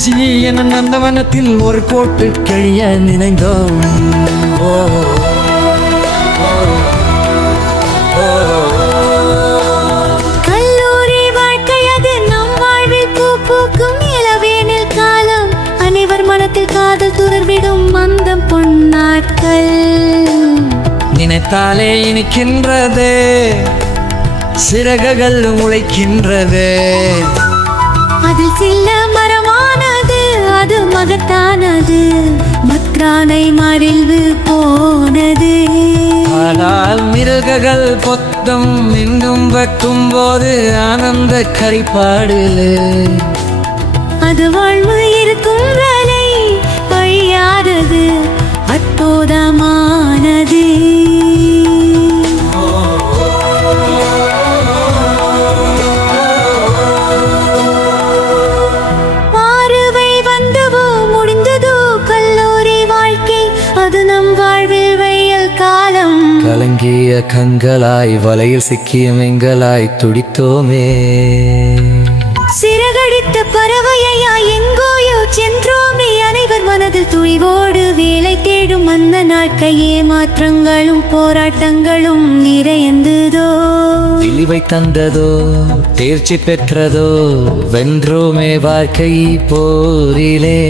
வீசி என நந்தவனத்தில் ஒரு கோட்டு கிழிய நினைந்தோம். கல்லூரி வாழ்க்கை அது நம் வாழ்வில் பூ பூக்கும் இளவேனில் காலம். அனைவர் மனத்தில் காதல் துளிர்விடும் அந்த பொன்னாட்கள். நினைத்தாலே இனிக்கின்றது, சிறகுகள் உழைக்கின்றது. அதில் சில மரமானது, அது மகத்தானது. மக்ரானை மறிவு போனது. ஆனால் மிருகங்கள் பொத்தம் இன்னும் வெட்டும் போது ஆனந்த கரிப்பாடு. அது வாழ்வு இருக்கும் வரை பழியாதது, அற்புதமானது. பார்வை வந்தவோ முடிந்ததோ கல்லூரி வாழ்க்கை, அது நம் வாழ்வில் வெயில் காலம். கலங்கிய கண்களாய் வலையில் சிக்கிய மெங்களாய் துடித்தோமே. சிறகடித்த பறவையா எங்கோயோ சென்றோமே. அனைவர் மனதில் துணிவோடு வேலை தேடும் அந்த நாட்கையே மாற்றங்களும் போராட்டங்களும் நிறைந்ததோ. தெளிவை தந்ததோ, தேர்ச்சி பெற்றதோ, வென்றோமே வாழ்க்கை போரிலே.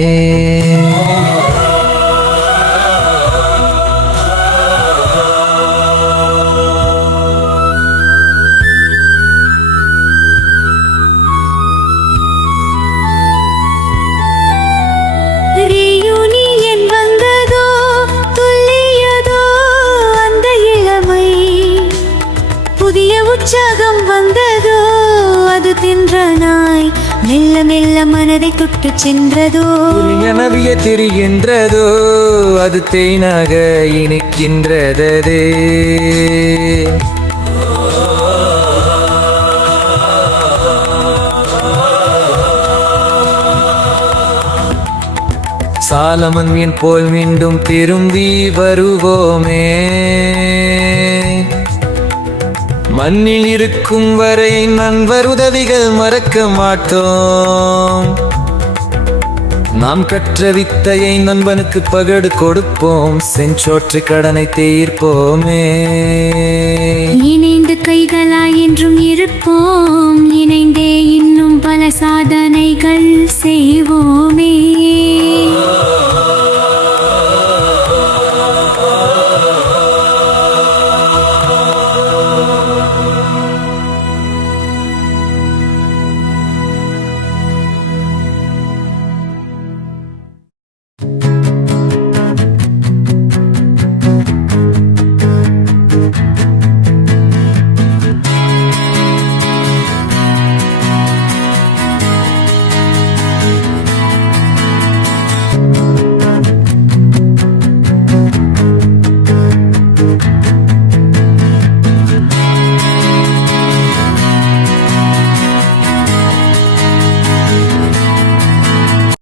ரீயூனியன் வந்ததோ, துள்ளியதோ அந்த இளமை. புதிய உற்சாகம் வந்ததோ, அது தின்ற நாய் மெல்ல மெல்ல மனதை தொட்டு சென்றதோ. நவிய திரிகின்றதோ, அது தேனாக இனிக்கின்றதே. சாலமன் மீன் போல் மீண்டும் திரும்பி வருவோமே. மண்ணில் இருக்கும் வரை நண்பர் உதவிகள் மறக்க மாட்டோம். நாம் கற்ற வித்தையை நண்பனுக்கு பகடு கொடுப்போம். செஞ்சோற்று கடனை தீர்ப்போமே. இணைந்து கைகளாய் என்றும் இருப்போம். இணைந்தே இன்னும் பல சாதனைகள்